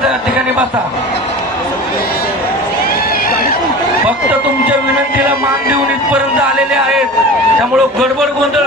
त्या ठिकाणी बसा. फक्त तुमच्या विनंतीला मान देऊन इथपर्यंत आलेले आहेत, त्यामुळं गडबड गोंधळ